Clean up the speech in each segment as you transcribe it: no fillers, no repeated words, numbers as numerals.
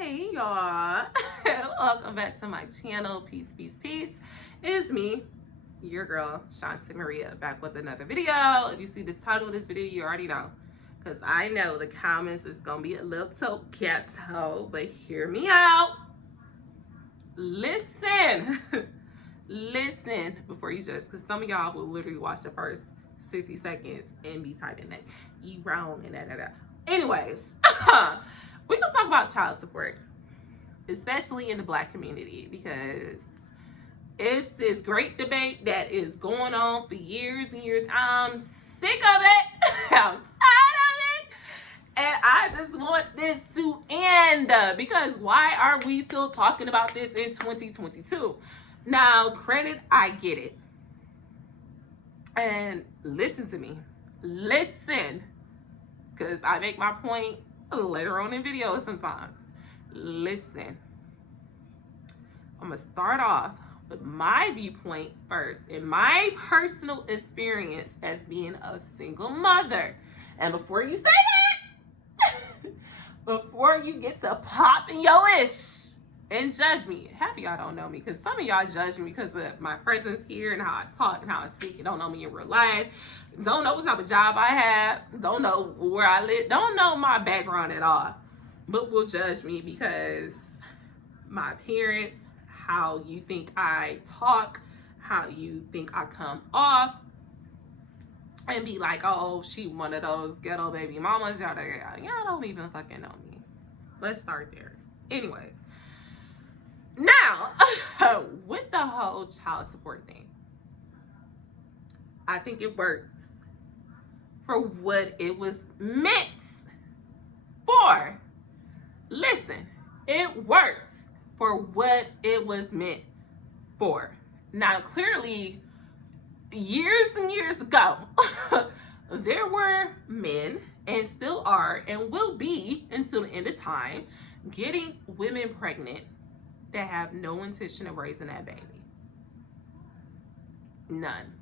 Hey y'all, welcome back to my channel. Peace, peace, peace. It's me, your girl, Shanti Maria, back with another video. If you see the title of this video, you already know. Because I know the comments is going to be a little ghetto, but hear me out. Listen. Listen before you judge, because some of y'all will literally watch the first 60 seconds and be typing that you wrong and that. Anyways, we're going to talk about child support, especially in the Black community, because it's this great debate that is going on for years and years. I'm sick of it. I'm tired of it. And I just want this to end, because why are we still talking about this in 2022? Now, granted, I get it. And listen to me. Listen. Because I make my point later on in videos sometimes. Listen. I'm going to start off with my viewpoint first and my personal experience as being a single mother. And before you say that, before you get to popping your ish and judge me, half of y'all don't know me, because some of y'all judge me because of my presence here and how I talk and how I speak. You don't know me in real life. Don't know what type of job I have. Don't know where I live. Don't know my background at all. But will judge me because my appearance, how you think I talk, how you think I come off, and be like, oh, she one of those ghetto baby mamas. Y'all don't even fucking know me. Let's start there. Anyways. Now, with the whole child support thing, I think it works for what it was meant for. Listen, it works for what it was meant for. Now, clearly, years and years ago, there were men, and still are, and will be until the end of time, getting women pregnant that have no intention of raising that baby. None.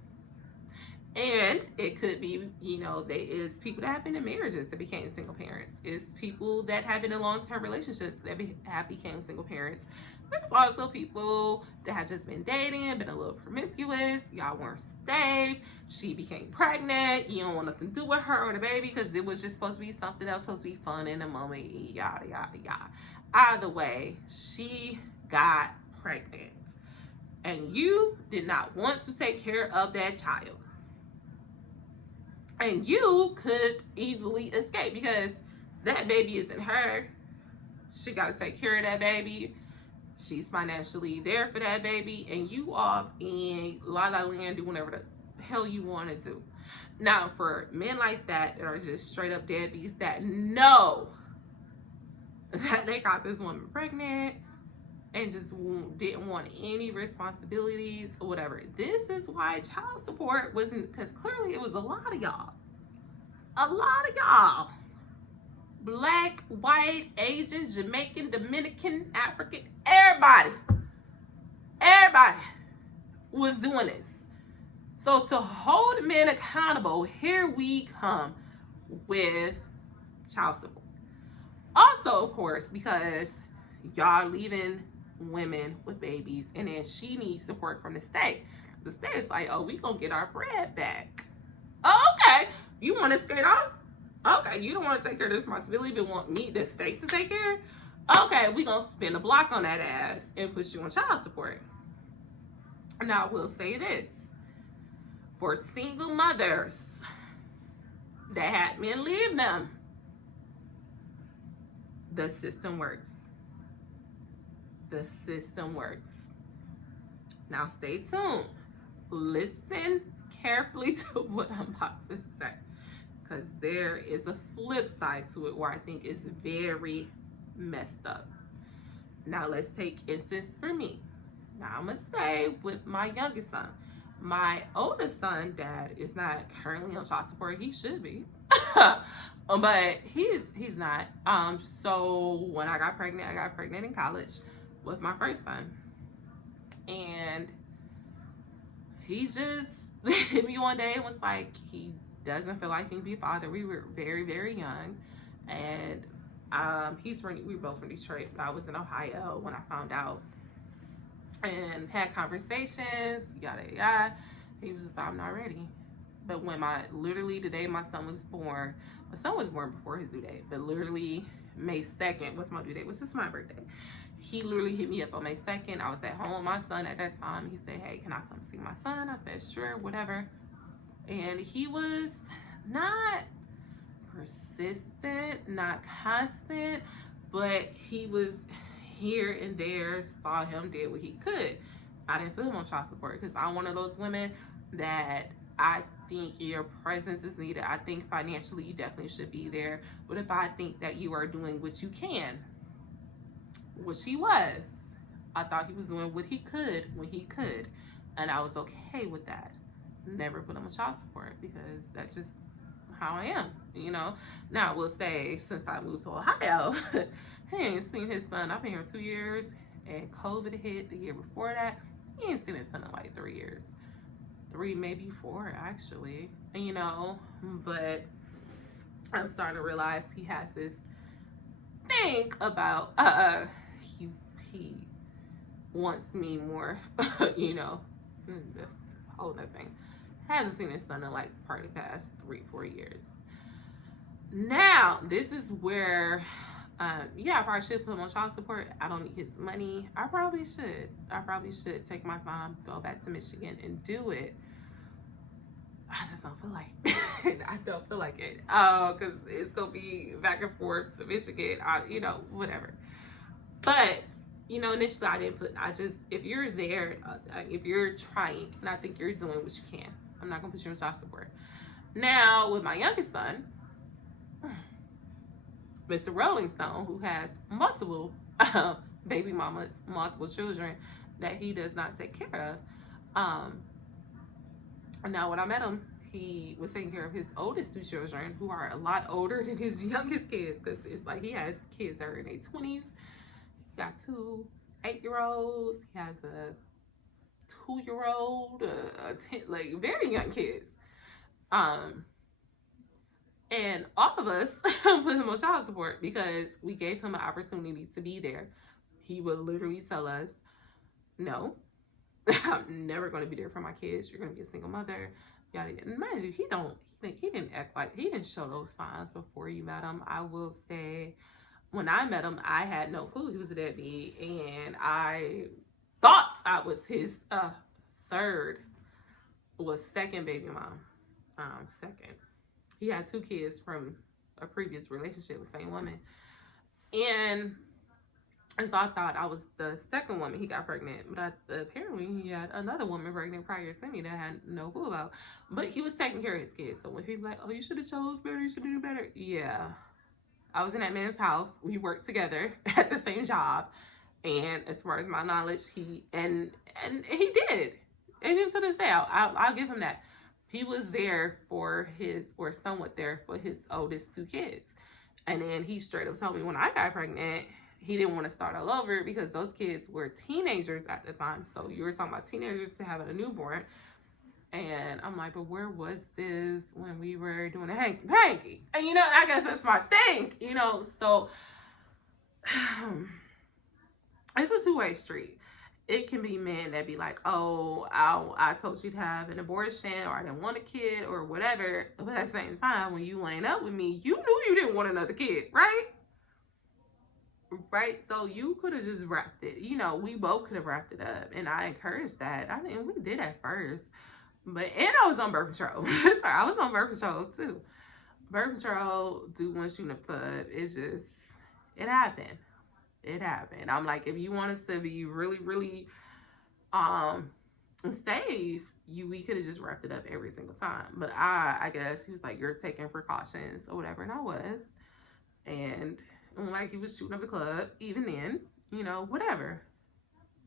And it could be, there is people that have been in marriages that became single parents. It's people that have been in long-term relationships that have became single parents. There's also people that have just been dating, been a little promiscuous. Y'all weren't stayed. She became pregnant. You don't want nothing to do with her or the baby because it was just supposed to be something else, supposed to be fun in a moment, yada, yada, yada. Either way, she got pregnant. And you did not want to take care of that child. And you could easily escape because that baby isn't her. She got to take care of that baby. She's financially there for that baby. And you off in La La Land doing whatever the hell you want to do. Now, for men like that are just straight up deadbeats that know that they got this woman pregnant and just didn't want any responsibilities or whatever. This is why child support wasn't, because clearly it was a lot of y'all. Black, white, Asian, Jamaican, Dominican, African, everybody was doing this. So to hold men accountable, here we come with child support. Also, of course, because y'all leaving women with babies and then she needs support from the state. The state's like, oh, we gonna get our bread back. Oh, okay. You want to skate off? Okay, you don't want to take care of this responsibility, but want me, the state, to take care? Okay, we gonna spin a block on that ass and put you on child support. Now, I will say this. For single mothers that had men leave them, the system works. The system works. Now stay tuned. Listen carefully to what I'm about to say, because there is a flip side to it where I think is very messed up. Now let's take instance for me. Now I'm gonna say with my youngest son. My oldest son, dad, is not currently on child support. He should be. But he's not. So when I got pregnant in college with my first son. And he just hit me one day and was like, he doesn't feel like he can be a father. We were very, very young. And We were both from Detroit, but I was in Ohio when I found out, and had conversations, yada yada. He was just like, I'm not ready. But when literally the day my son was born before his due date, but literally May 2nd was my due date, which is my birthday. He literally hit me up on May 2nd. I was at home with my son at that time. He said, hey, can I come see my son? I said, sure, whatever. And he was not persistent, not constant, but he was here and there, saw him, did what he could. I didn't put him on child support because I'm one of those women that I think your presence is needed. I think financially you definitely should be there. But if I think that you are doing what you can, which he was, I thought he was doing what he could when he could. And I was okay with that. Never put him on child support because that's just how I am, you know. Now I will say, since I moved to Ohio, he ain't seen his son. I've been here 2 years, and COVID hit the year before that. He ain't seen his son in like 3 years. 3, maybe 4, actually, you know. But I'm starting to realize he has this thing about he wants me more, you know. That's a whole other thing. Hasn't seen his son in like probably the past 3-4 years. Now this is where yeah, I probably should put him on child support. I don't need his money. I probably should take my time, go back to Michigan and do it. I just don't feel like it. I don't feel like it. Because it's gonna be back and forth to Michigan. You know, whatever. But you know, initially I didn't put. If you're there, if you're trying, and I think you're doing what you can, I'm not gonna put you on child support. Now with my youngest son, Mr. Rolling Stone, who has multiple baby mamas, multiple children that he does not take care of. Now when I met him, he was taking care of his oldest 2 children, who are a lot older than his youngest kids, because it's like he has kids that are in their 20s. He got 2 8-year-olds. He has a 2-year-old, a 10, like very young kids. And all of us put him on child support because we gave him an opportunity to be there. He would literally tell us, no, I'm never going to be there for my kids. You're going to be a single mother. Yada, yada. And mind you, he didn't act like, he didn't show those signs before you met him. I will say, when I met him, I had no clue he was a deadbeat, and I thought I was his second baby mom. Second. He had 2 kids from a previous relationship with the same woman. And so I thought I was the second woman he got pregnant. But apparently he had another woman pregnant prior to me that I had no clue about. But he was taking care of his kids. So when people like, oh, you should have chose better, you should have done better. Yeah. I was in that man's house. We worked together at the same job. And as far as my knowledge, he did. And even to this day, I'll give him that. He was there or somewhat there for his oldest 2 kids. And then he straight up told me when I got pregnant, he didn't want to start all over because those kids were teenagers at the time. So you were talking about teenagers to having a newborn. And I'm like, but where was this when we were doing a hanky-panky? And, you know, I guess that's my thing, you know. So it's a 2-way street. It can be men that be like, oh, I told you to have an abortion, or I didn't want a kid, or whatever. But at the same time, when you laying up with me, you knew you didn't want another kid, right? Right? So you could have just wrapped it. You know, we both could have wrapped it up. And I encouraged that. I mean, we did at first. And I was on birth control. Sorry, I was on birth control too. Birth control do want you in the club. It's just, it happened. It happened. I'm like, if you want us to be really, really safe, we could have just wrapped it up every single time. But I guess he was like, you're taking precautions or whatever, and I was. And like, he was shooting up the club even then, you know, whatever.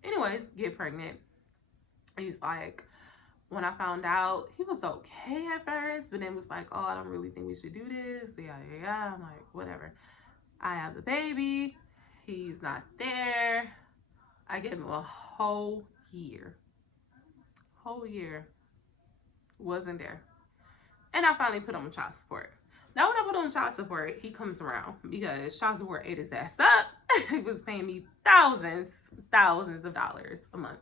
Anyways, get pregnant. He's like, when I found out, he was okay at first, but then was like, oh, I don't really think we should do this. Yeah. I'm like, whatever. I have the baby. He's not there. I gave him a whole year. Wasn't there. And I finally put him on child support. Now when I put on child support, he comes around because child support ate his ass up. He was paying me thousands of dollars a month.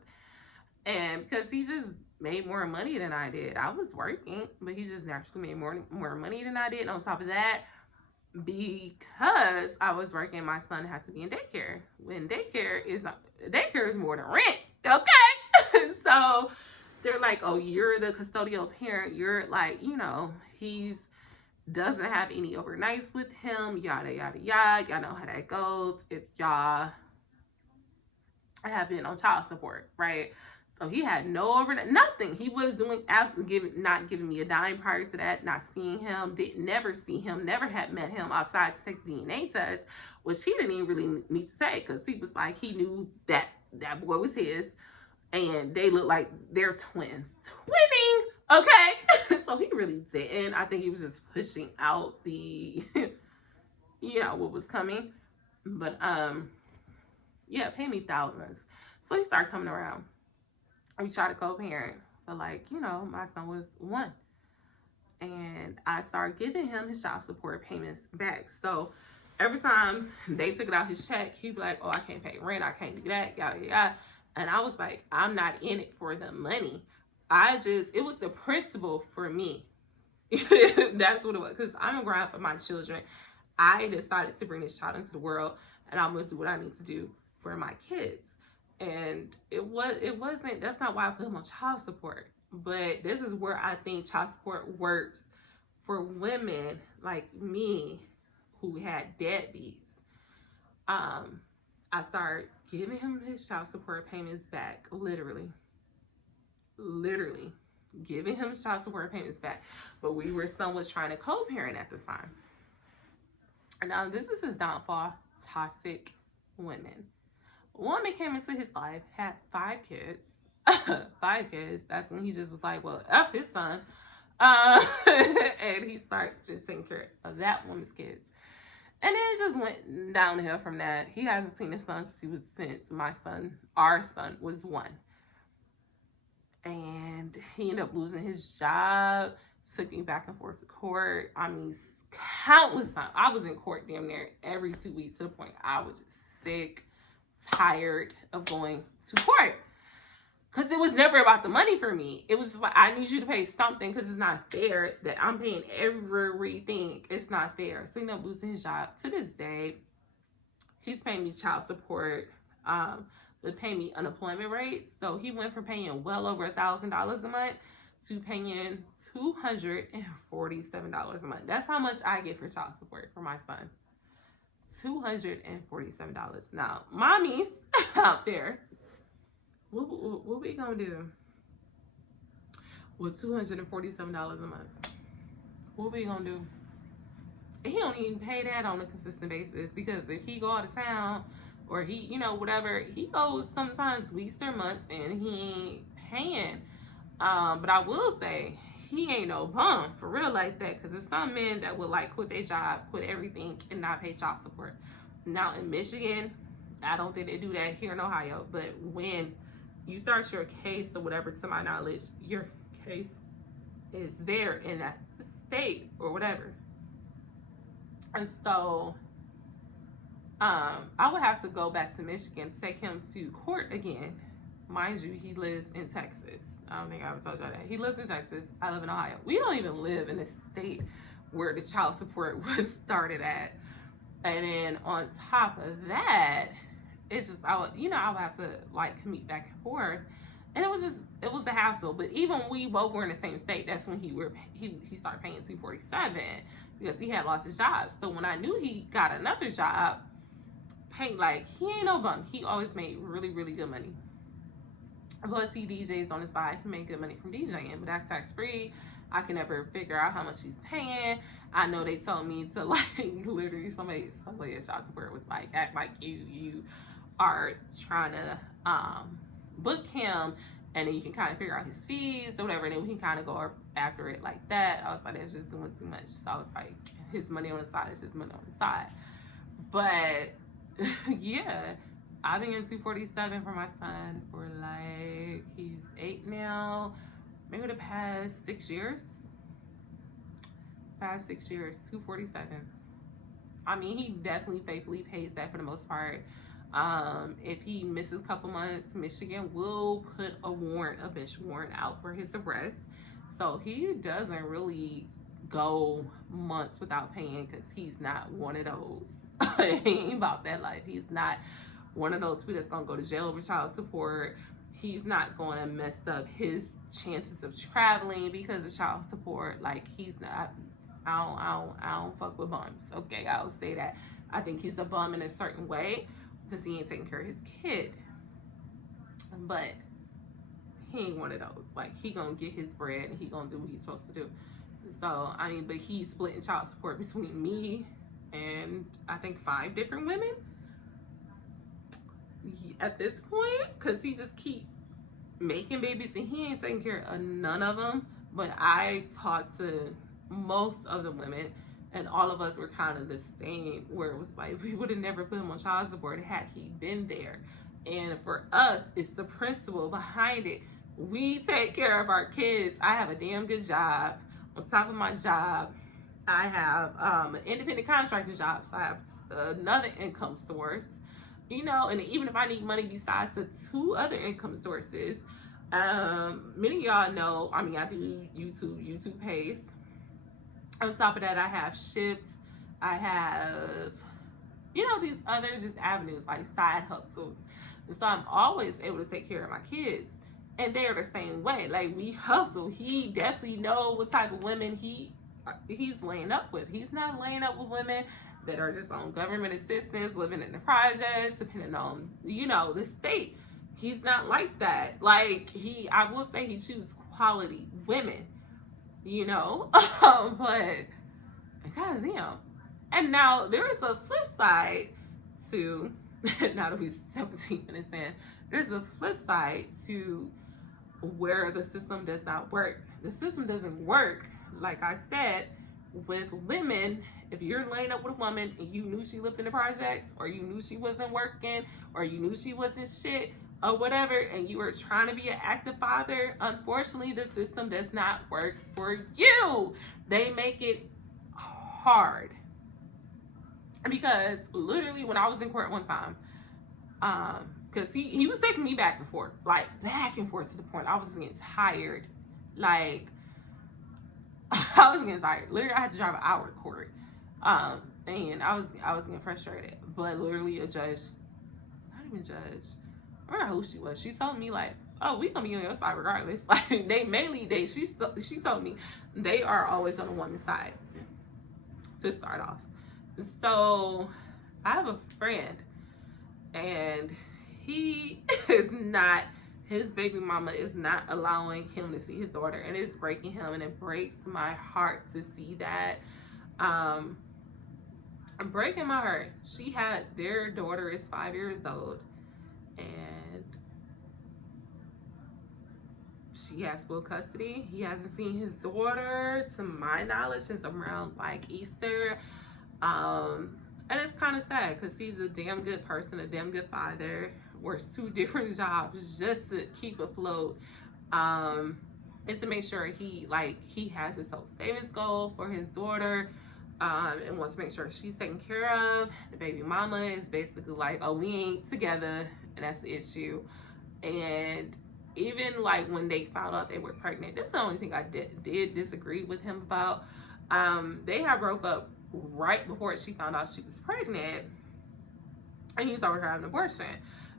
And because he just made more money than I did. I was working, but he just naturally made more money than I did. And on top of that, because I was working, my son had to be in daycare. When daycare is more than rent, okay? So they're like, oh, you're the custodial parent. You're like, he's doesn't have any overnights with him, yada yada yada. Y'all know how that goes if y'all have been on child support, right? So he had no overnight, nothing. He was doing not giving me a dime prior to that, not seeing him, never see him, never had met him outside to take the DNA test, which he didn't even really need to take because he was like, he knew that boy was his, and they look like they're twins. Twinning, okay? So he really didn't. I think he was just pushing out the, what was coming. But, yeah, pay me thousands. So he started coming around. We tried to co-parent, but my son was 1. And I started giving him his child support payments back. So every time they took it out his check, he'd be like, oh, I can't pay rent, I can't do that, yada, yada. And I was like, I'm not in it for the money. It was the principle for me. That's what it was. Because I'm going for my children. I decided to bring this child into the world, and I'm going to do what I need to do for my kids. And that's not why I put him on child support. But this is where I think child support works for women like me who had deadbeats. I started giving him his child support payments back, literally giving him his child support payments back. But we were somewhat trying to co-parent at the time. Now, this is his downfall: toxic women. A woman came into his life, had 5 kids. 5 kids. That's when he just was like, well, F his son. And he started just taking care of that woman's kids. And then it just went downhill from that. He hasn't seen his son since our son was 1. And he ended up losing his job, took me back and forth to court. I mean, countless times. I was in court damn near every 2 weeks, to the point I was just sick, tired of going to court. Because it was never about the money for me. It was like, I need you to pay something because it's not fair that I'm paying everything. It's not fair. So he ended up losing his job. To this day, he's paying me child support, but paying me unemployment rates. So he went from paying well over $1,000 a month to paying $247 a month. That's how much I get for child support for my son. $247. Now, mommies out there, what we gonna do with $247 a month? What we gonna do? He don't even pay that on a consistent basis, because if he go out of town or he, whatever, he goes sometimes weeks or months and he ain't paying. But I will say, he ain't no bum for real like that, because there's some men that would quit their job, quit everything, and not pay child support. Now in Michigan, I don't think they do that here in Ohio, but when you start your case or whatever, to my knowledge, your case is there in that state or whatever. And so I would have to go back to Michigan to take him to court again. Mind you, he lives in Texas. I don't think I ever told y'all that. He lives in Texas. I live in Ohio. We don't even live in the state where the child support was started at. And then on top of that, it's just, I would have to commute back and forth. And it was the hassle. But even when we both were in the same state, that's when he started paying $247, because he had lost his job. So when I knew he got another job, paying, he ain't no bum. He always made really, really good money. Plus, he DJs on the side. He made good money from DJing, but that's tax-free. I can never figure out how much he's paying. I know they told me to, literally, somebody at child support was act like you are trying to book him, and then you can kind of figure out his fees or whatever, and then we can kind of go after it like that. I was like, that's just doing too much. So I was like, his money on the side is his money on the side. But yeah, I've been getting $247 for my son for he's 8 now, maybe the past 6 years. past 6 years, 247. I mean, he definitely faithfully pays that for the most part. If he misses a couple months, Michigan will put a bench warrant out for his arrest. So he doesn't really go months without paying because he's not one of those. He ain't about that life. He's not one of those people that's gonna go to jail over child support. He's not going to mess up his chances of traveling because of child support. Like, he's not. I don't fuck with bums. Okay, I'll say that. I think he's a bum in a certain way because he ain't taking care of his kid. But he ain't one of those. Like, he gonna get his bread and he gonna do what he's supposed to do. So, I mean, but he's splitting child support between me and I think 5 different women at this point, because he just keep making babies and he ain't taking care of none of them. But I talked to most of the women and all of us were kind of the same, where it was like we would have never put him on child support had he been there. And for us, it's the principle behind it. We take care of our kids. I have a damn good job. On top of my job, I have an independent contracting job, so I have another income source. You know, and even if I need money besides the 2 other income sources, many of y'all know, I mean, I do YouTube pays. On top of that, I have Shipt. I have, you know, these other just avenues like side hustles. And so I'm always able to take care of my kids. And they are the same way. Like, we hustle. He definitely knows what type of women he's laying up with. He's not laying up with women that are just on government assistance, living in the projects, depending on, you know, the state. He's not like that. Like, I will say he chooses quality women, you know, but goddamn. And now there is a flip side to, now that we're 17 minutes in, there's a flip side to where the system does not work. The system doesn't work, like I said, with women. If you're laying up with a woman and you knew she lived in the projects, or you knew she wasn't working, or you knew she wasn't shit, or whatever, and you were trying to be an active father, unfortunately, the system does not work for you. They make it hard. Because literally, when I was in court one time, because he was taking me back and forth, like back and forth to the point I was getting tired. Like, I was getting tired. Literally, I had to drive an hour to court. And I was getting frustrated. But literally, a judge, not even judge, I don't know who she was. She told me, like, oh, we gonna be on your side regardless. Like, she told me they are always on the woman's side to start off. So I have a friend, and he is not, his baby mama is not allowing him to see his daughter, and it's breaking him, and it breaks my heart to see that. I'm breaking my heart. Their daughter is 5 years old, and she has full custody. He hasn't seen his daughter, to my knowledge, since around like Easter. And it's kind of sad because he's a damn good person, a damn good father, works 2 different jobs just to keep afloat, and to make sure he has his whole savings goal for his daughter, and wants to make sure she's taken care of. The baby mama is basically like, oh, we ain't together, and that's the issue. And even like when they found out they were pregnant, this is the only thing I did disagree with him about. They had broke up right before she found out she was pregnant, and he told her to have an abortion.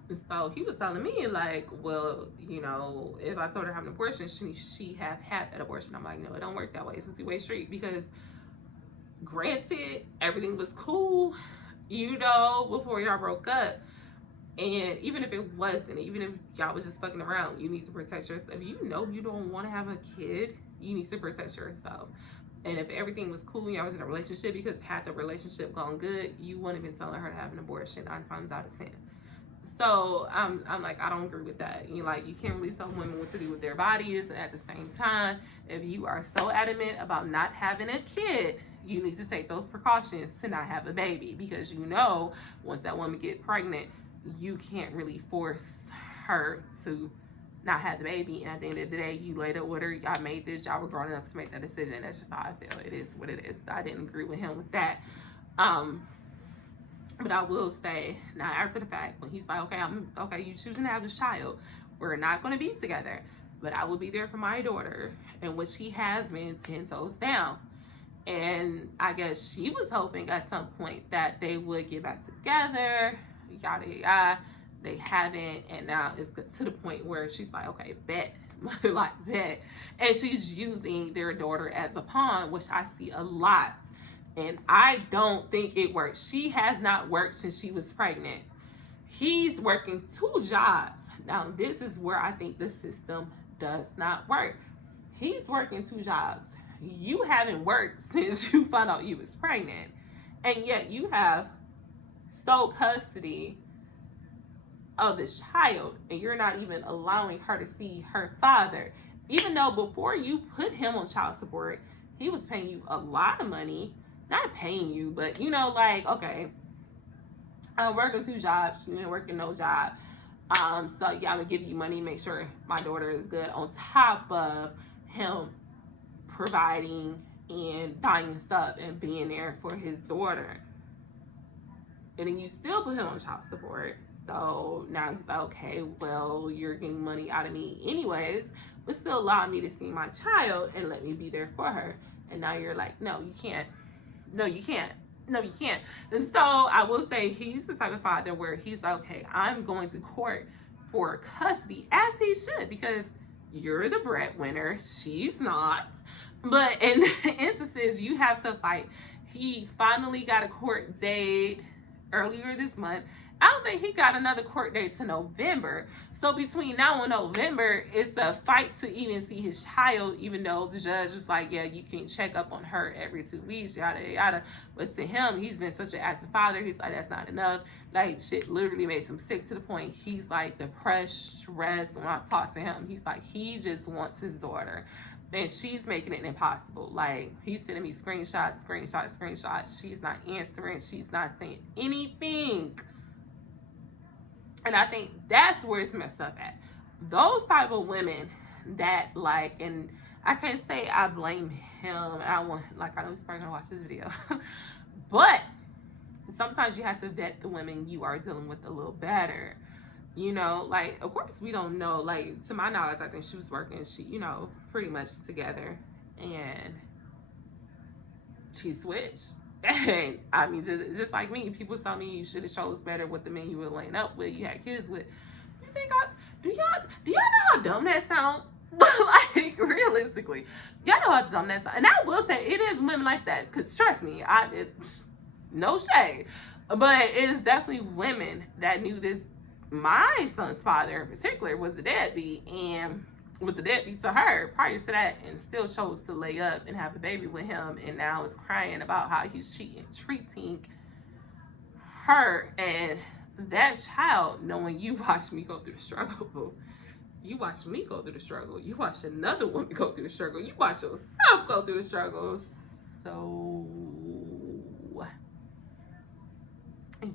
And so he was telling me, like, well, you know, if I told her to have an abortion, she have had that abortion. I'm like, no, it don't work that way. It's a 2-way street. Because granted, everything was cool, you know, before y'all broke up. And even if it wasn't, even if y'all was just fucking around, you need to protect yourself. If you know you don't want to have a kid, you need to protect yourself. And if everything was cool and y'all was in a relationship, because had the relationship gone good, you wouldn't have been telling her to have an abortion 9 times out of 10. So I'm like, I don't agree with that. You can't really tell women what to do with their bodies. And at the same time, if you are so adamant about not having a kid, you need to take those precautions to not have a baby, because you know once that woman get pregnant, you can't really force her to not have the baby. And at the end of the day, you laid up with her, y'all made this, y'all were grown enough to make that decision. That's just how I feel. It is what it is. I didn't agree with him with that. But I will say, now after the fact, when he's like, okay, you choosing to have this child, we're not going to be together, but I will be there for my daughter, in which he has been 10 toes down. And I guess she was hoping at some point that they would get back together, yada yada. They haven't, and now it's to the point where she's like, okay, bet. Like, bet. And she's using their daughter as a pawn, which I see a lot. And I don't think it works. She has not worked since she was pregnant. He's working 2 jobs. Now, this is where I think the system does not work. He's working 2 jobs. You haven't worked since you found out you was pregnant. And yet you have sole custody of this child, and you're not even allowing her to see her father. Even though before you put him on child support, he was paying you a lot of money. Not paying you, but, you know, like, okay, I'm working 2 jobs, you ain't working no job. So yeah, I'm gonna give you money, make sure my daughter is good, on top of him providing and buying stuff and being there for his daughter. And then you still put him on child support. So now he's like, okay, well, you're getting money out of me anyways, but still allow me to see my child and let me be there for her. And now you're like, no, you can't. No, you can't. No, you can't. And so I will say he's the type of father where he's like, okay, I'm going to court for custody, as he should, because you're the breadwinner. She's not. But in instances, you have to fight. He finally got a court date earlier this month. I don't think he got another court date to November. So between now and November, it's a fight to even see his child, even though the judge was like, yeah, you can check up on her every 2 weeks, yada, yada. But to him, he's been such an active father. He's like, that's not enough. Like, shit literally makes him sick to the point he's like depressed, stressed. When I talk to him, he's like, he just wants his daughter. And she's making it impossible. Like, he's sending me screenshots. She's not answering. She's not saying anything. And I think that's where it's messed up at. Those type of women that, like, and I can't say I blame him. I know he's probably gonna watch this video. But sometimes you have to vet the women you are dealing with a little better. You know, like, of course we don't know. Like, to my knowledge, I think she was working, you know, pretty much together. And she switched. And I mean, just like me, people tell me you should have chose better with the men you were laying up with, you had kids with. You think do y'all know how dumb that sounds? Like, realistically, y'all know how dumb that sounds. And I will say, it is women like that, because trust me, no shade, but it is definitely women that knew this. My son's father in particular was a deadbeat, and was a deadbeat to her prior to that, and still chose to lay up and have a baby with him, and now is crying about how he's treating her and that child, knowing you watched me go through the struggle. You watched me go through the struggle. You watched another woman go through the struggle. You watched yourself go through the struggle. So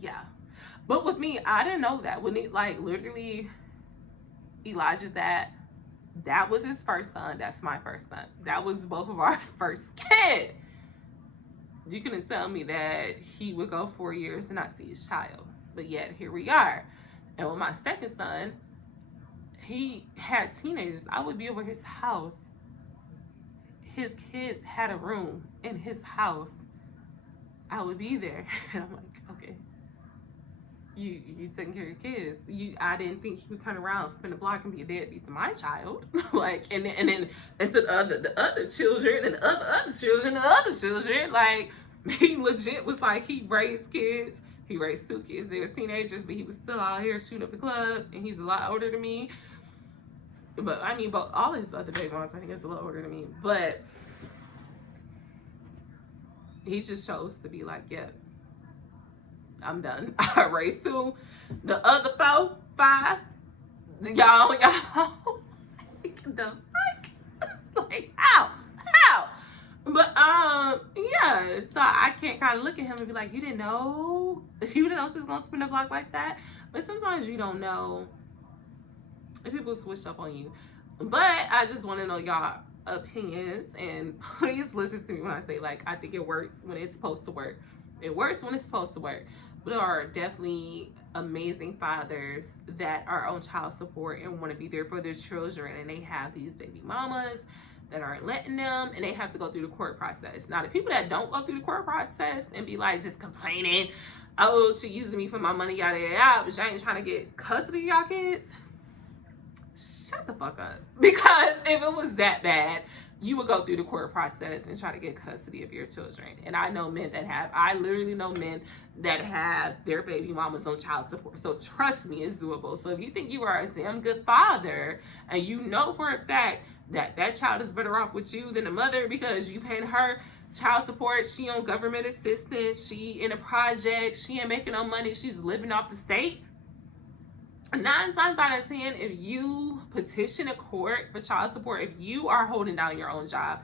yeah. But with me, I didn't know that. When it, like, literally, Elijah's dad, that was his first son. That's my first son. That was both of our first kid. You couldn't tell me that he would go 4 years and not see his child. But yet, here we are. And with my second son, he had teenagers. I would be over his house. His kids had a room in his house. I would be there. And I'm like, okay. You taking care of your kids. I didn't think he would turn around, spin the block, and be a deadbeat to my child. Like, and then to the other children, and the other children. Like, he legit was like, he raised kids. He raised 2 kids. They were teenagers, but he was still out here shooting up the club, and he's a lot older than me. But I mean, but all his other baby moms, I think, is a little older than me. But he just chose to be like, yeah, I'm done. I raised 2. The other 4, 5, y'all, the fuck? Like, how? But, yeah, so I can't kind of look at him and be like, you didn't know? You didn't know she was going to spin the block like that? But sometimes you don't know and people switch up on you. But I just want to know y'all opinions, and please listen to me when I say, like, I think it works when it's supposed to work. It works when it's supposed to work. But there are definitely amazing fathers that are on child support and want to be there for their children, and they have these baby mamas that aren't letting them, and they have to go through the court process. Now, the people that don't go through the court process and be like just complaining, oh, she using me for my money, yada yada yada, but she ain't trying to get custody of y'all kids, shut the fuck up. Because if it was that bad, you would go through the court process and try to get custody of your children. And I know men that have, I literally know men that have their baby mamas on child support. So trust me, it's doable. So if you think you are a damn good father and you know for a fact that that child is better off with you than the mother because you paying her child support, she on government assistance, she in a project, she ain't making no money, she's living off the state, 9 times out of 10, if you petition a court for child support, if you are holding down your own job,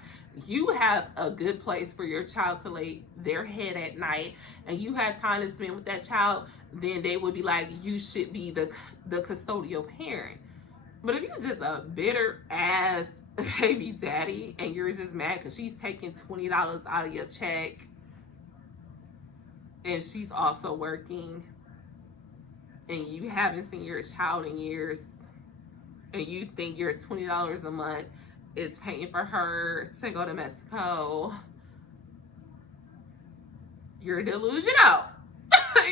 you have a good place for your child to lay their head at night, and you had time to spend with that child, then they would be like, you should be the custodial parent. But if you're just a bitter ass baby daddy and you're just mad because she's taking $20 out of your check and she's also working, and you haven't seen your child in years, and you think your $20 a month is paying for her to go to Mexico, you're delusional.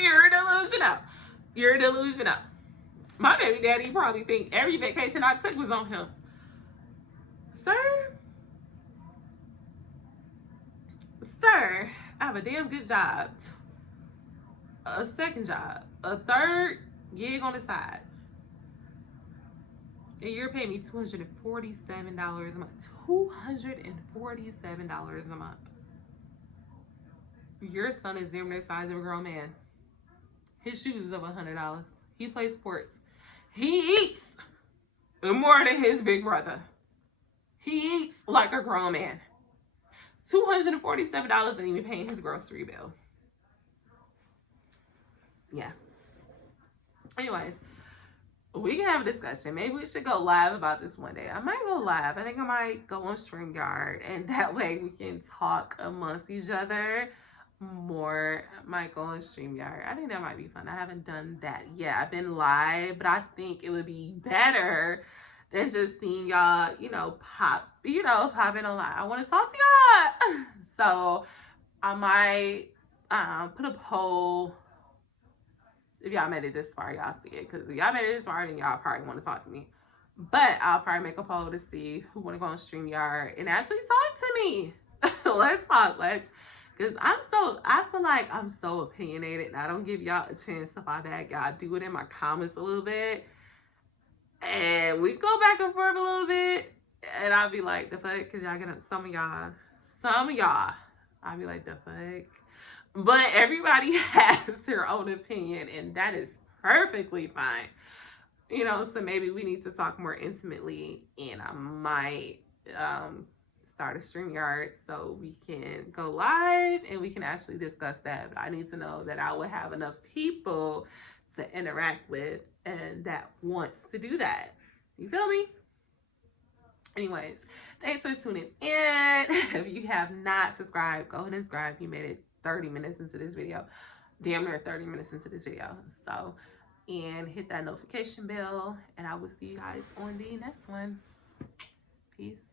You're delusional. You're delusional. My baby daddy probably think every vacation I took was on him. Sir, I have a damn good job, a second job, a third gig on the side, and you're paying me $247 a month. $247 a month. Your son is damn near the size of a grown man. His shoes is over $100. He plays sports. He eats more than his big brother. He eats like a grown man. $247 and even paying his grocery bill. Yeah. Anyways, we can have a discussion. Maybe we should go live about this one day. I might go live. I think I might go on StreamYard, and that way we can talk amongst each other more. I might go on StreamYard. I think that might be fun. I haven't done that yet. I've been live, but I think it would be better than just seeing y'all, pop in on live. I want to talk to y'all. So I might put a poll. If y'all made it this far, y'all see it. Because if y'all made it this far, then y'all probably want to talk to me. But I'll probably make a poll to see who want to go on StreamYard and actually talk to me. Let's talk. Because I feel like I'm so opinionated, and I don't give y'all a chance to fight back. Y'all do it in my comments a little bit. And we go back and forth a little bit. And I'll be like, the fuck? Because y'all get some of y'all, I'll be like, the fuck? But everybody has their own opinion, and that is perfectly fine. So maybe we need to talk more intimately, and I might start a StreamYard so we can go live and we can actually discuss that. But I need to know that I will have enough people to interact with and that wants to do that. You feel me? Anyways, thanks for tuning in. If you have not subscribed, go ahead and subscribe. You made it 30 minutes into this video, damn near 30 minutes into this video. So, and hit that notification bell, and I will see you guys on the next one. Peace.